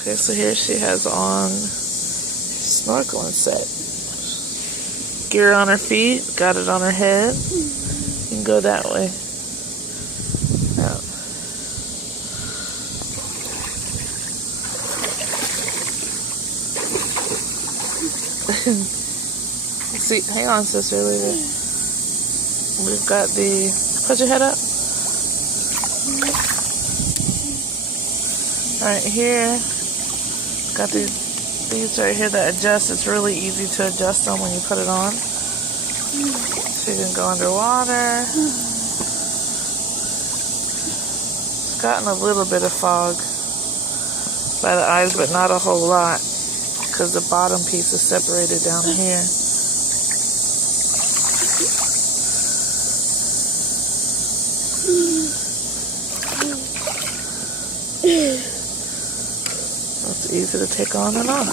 Okay, so here she has on snorkeling set. Gear on her feet, got it on her head. You can go that way. Out. See, hang on, sister, later. We've got the, put your head up. Right here, got these right here that adjust. It's really easy to adjust them when you put it on. So you can go underwater. It's gotten a little bit of fog by the eyes, but not a whole lot, because the bottom piece is separated down here. It's easy to take on and off.